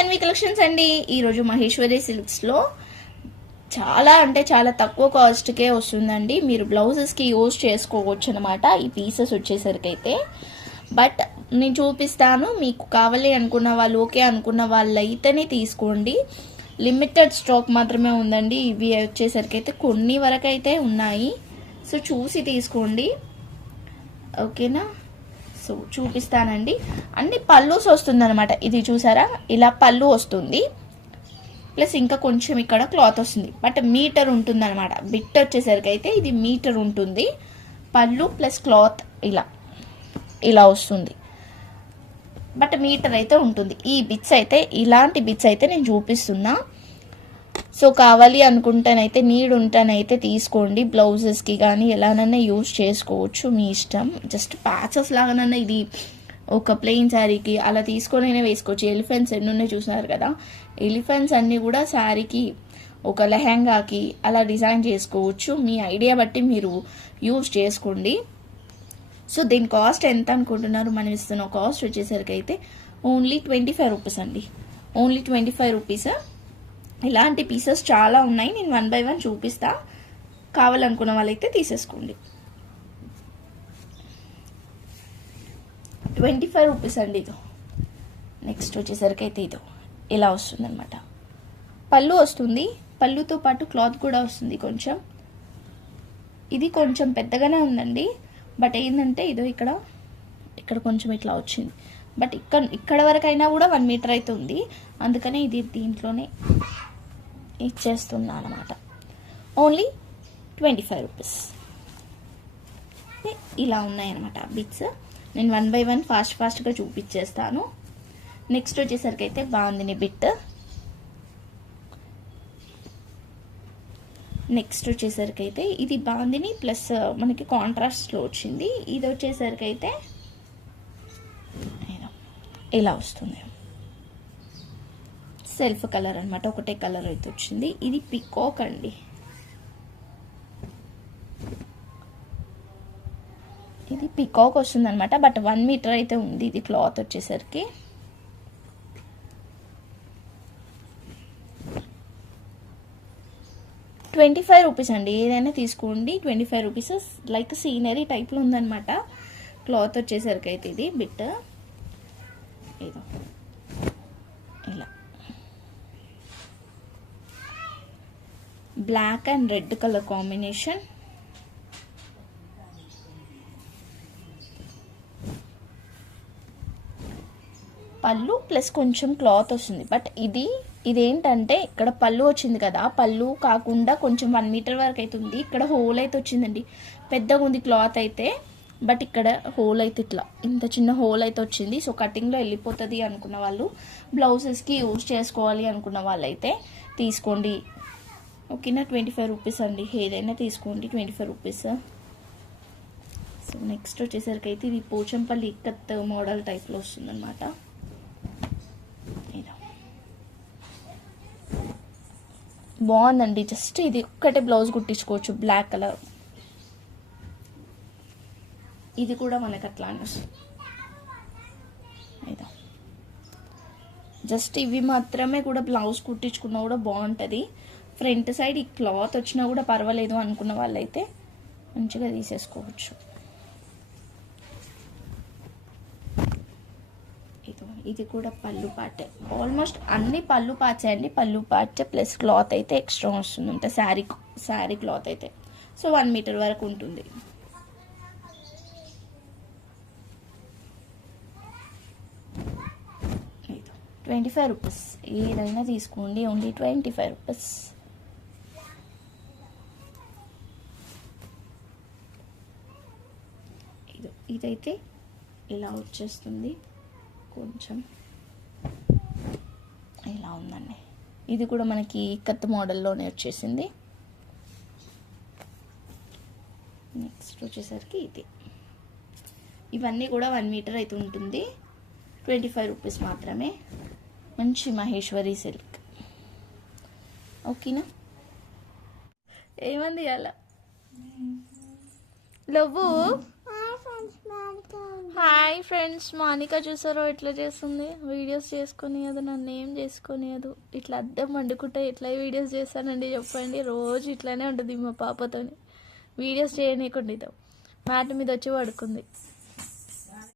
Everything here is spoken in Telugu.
ఎన్వి కలెక్షన్స్ అండి. ఈరోజు మహేశ్వరి సిల్క్స్లో చాలా అంటే చాలా తక్కువ కాస్ట్కే వస్తుందండి. మీరు బ్లౌజెస్కి యూజ్ చేసుకోవచ్చు అనమాట ఈ పీసెస్ వచ్చేసరికి అయితే. బట్ నేను చూపిస్తాను, మీకు కావాలి అనుకున్న వాళ్ళు, ఓకే అనుకున్న వాళ్ళు అయితేనే తీసుకోండి. లిమిటెడ్ స్టాక్ మాత్రమే ఉందండి. ఇవి వచ్చేసరికి అయితే కొన్ని వరకు అయితే ఉన్నాయి, సో చూసి తీసుకోండి, ఓకేనా. సో చూపిస్తానండి. అన్ని పళ్ళుస్ వస్తుంది అనమాట. ఇది చూసారా, ఇలా పళ్ళు వస్తుంది, ప్లస్ ఇంకా కొంచెం ఇక్కడ క్లాత్ వస్తుంది. బట్ మీటర్ ఉంటుంది అనమాట. బిట్ వచ్చేసరికి అయితే ఇది మీటర్ ఉంటుంది. పళ్ళు ప్లస్ క్లాత్ ఇలా ఇలా వస్తుంది, బట్ మీటర్ అయితే ఉంటుంది. ఈ బిట్స్ అయితే, ఇలాంటి బిట్స్ అయితే నేను చూపిస్తున్నా. సో కావాలి అనుకుంటేనైతే, నీడ్ ఉంటేనైతే తీసుకోండి. బ్లౌజెస్కి కానీ ఎలానైనా యూజ్ చేసుకోవచ్చు, మీ ఇష్టం. జస్ట్ ప్యాచెస్ లాగానన్నా ఇది ఒక ప్లెయిన్ శారీకి అలా తీసుకొనైనా వేసుకోవచ్చు. ఎలిఫెంట్స్ ఎన్ని ఉన్నాయి చూసినారు కదా, ఎలిఫెంట్స్ అన్నీ కూడా శారీకి, ఒక లెహంగాకి అలా డిజైన్ చేసుకోవచ్చు. మీ ఐడియా బట్టి మీరు యూజ్ చేసుకోండి. సో దీని కాస్ట్ ఎంత అనుకుంటున్నారు? మనం ఇస్తున్న కాస్ట్ వచ్చేసరికి అయితే ఓన్లీ 25 రూపీస్ అండి. Only 25 rupees. ఇలాంటి పీసెస్ చాలా ఉన్నాయి, నేను 1 by 1 చూపిస్తా. కావాలనుకున్న వాళ్ళైతే తీసేసుకోండి. 25 రూపీస్ అండి ఇది. నెక్స్ట్ వచ్చేసరికి అయితే ఇది ఇలా వస్తుంది అనమాట. పళ్ళు వస్తుంది, పళ్ళుతో పాటు క్లాత్ కూడా వస్తుంది కొంచెం. ఇది కొంచెం పెద్దగానే ఉందండి, బట్ ఏంటంటే ఇదో ఇక్కడ కొంచెం ఇట్లా వచ్చింది. బట్ ఇక్కడ వరకైనా కూడా 1 మీటర్ అయితే ఉంది, అందుకనే ఇది దీంట్లోనే ఇచ్చేస్తున్నా అనమాట. Only 25 rupees. ఇలా ఉన్నాయన్నమాట బిట్స్. నేను 1 by 1 ఫాస్ట్గా చూపించేస్తాను. నెక్స్ట్ వచ్చేసరికి అయితే బాందిని బిట్. నెక్స్ట్ వచ్చేసరికి అయితే ఇది బాందిని ప్లస్ మనకి కాంట్రాస్ట్లో వచ్చింది. ఇది వచ్చేసరికి అయితే ఇలా వస్తుంది, సెల్ఫ్ కలర్ అనమాట, ఒకటే కలర్ అయితే వచ్చింది. ఇది పికాక్ అండి. ఇది పికాక్ వస్తుంది అనమాట, బట్ 1 మీటర్ అయితే ఉంది. ఇది క్లాత్ వచ్చేసరికి ₹25 అండి. ఏదైనా తీసుకోండి, 25 రూపీస్. లైక్ సీనరీ టైప్లో ఉందన్నమాట. క్లాత్ వచ్చేసరికి అయితే ఇది బిట్ ఇదో ఇలా black and red colour combination. పళ్ళు ప్లస్ కొంచెం క్లాత్ వస్తుంది. బట్ ఇదేంటంటే ఇక్కడ పళ్ళు వచ్చింది కదా, పళ్ళు కాకుండా కొంచెం 1 మీటర్ వరకు అయితే ఉంది. ఇక్కడ హోల్ అయితే వచ్చిందండి, పెద్దగా ఉంది క్లాత్ అయితే. బట్ ఇక్కడ హోల్ అయితే ఇట్లా ఇంత చిన్న హోల్ అయితే వచ్చింది. సో కటింగ్లో వెళ్ళిపోతుంది అనుకున్న వాళ్ళు, బ్లౌజెస్కి యూజ్ చేసుకోవాలి అనుకున్న వాళ్ళు అయితే తీసుకోండి, ఓకేనా. 25 రూపీస్ అండి. ఏదైనా తీసుకోండి, 25 రూపీస్. సో నెక్స్ట్ వచ్చేసరికి అయితే ఇది పోచంపల్లి ఇక్కత్ మోడల్ టైప్లో వస్తుంది అనమాట. బాగుందండి. జస్ట్ ఇది ఒక్కటే బ్లౌజ్ కుట్టించుకోవచ్చు, బ్లాక్ కలర్. ఇది కూడా మనకు అట్లానే వస్తుంది. జస్ట్ ఇవి మాత్రమే కూడా బ్లౌజ్ కుట్టించుకున్నా కూడా బాగుంటుంది. ఫ్రంట్ సైడ్ ఈ క్లాత్ వచ్చినా కూడా పర్వాలేదు అనుకున్న వాళ్ళైతే మంచిగా తీసేసుకోవచ్చు. ఇది కూడా పళ్ళు పార్ట్. ఆల్మోస్ట్ అన్ని పళ్ళు పార్ట్స్ అండి. పళ్ళు పార్ట్ ప్లస్ క్లాత్ అయితే ఎక్స్ట్రా వస్తుంది అంటే శారీ క్లాత్ అయితే. సో 1 మీటర్ వరకు ఉంటుంది. ఇది 25 రూపీస్. ఏదైనా తీసుకోండి, ఓన్లీ 25 రూపీస్. ఇదైతే ఇలా వచ్చేస్తుంది, కొంచెం ఇలా ఉందండి. ఇది కూడా మనకి కత్త మోడల్లోనే వచ్చేసింది. నెక్స్ట్ వచ్చేసరికి ఇది. ఇవన్నీ కూడా 1 మీటర్ అయితే ఉంటుంది, 25 రూపీస్ మాత్రమే. మంచి మహేశ్వరి సిల్క్, ఓకేనా. ఏమంది అలా లవ్వు హాయ్ ఫ్రెండ్స్, మానిక చూసారో ఎట్లా చేస్తుంది వీడియోస్ చేసుకొని అది నన్ను ఏం చేసుకొని అది ఇట్లా అద్దం వండుకుంటే ఎట్లా వీడియోస్ చేస్తానండి చెప్పండి. రోజు ఇట్లానే ఉంటుంది మా పాపతోని వీడియోస్ చేయనీయకుండా మ్యాట్ మీద వచ్చి పడుకుంది.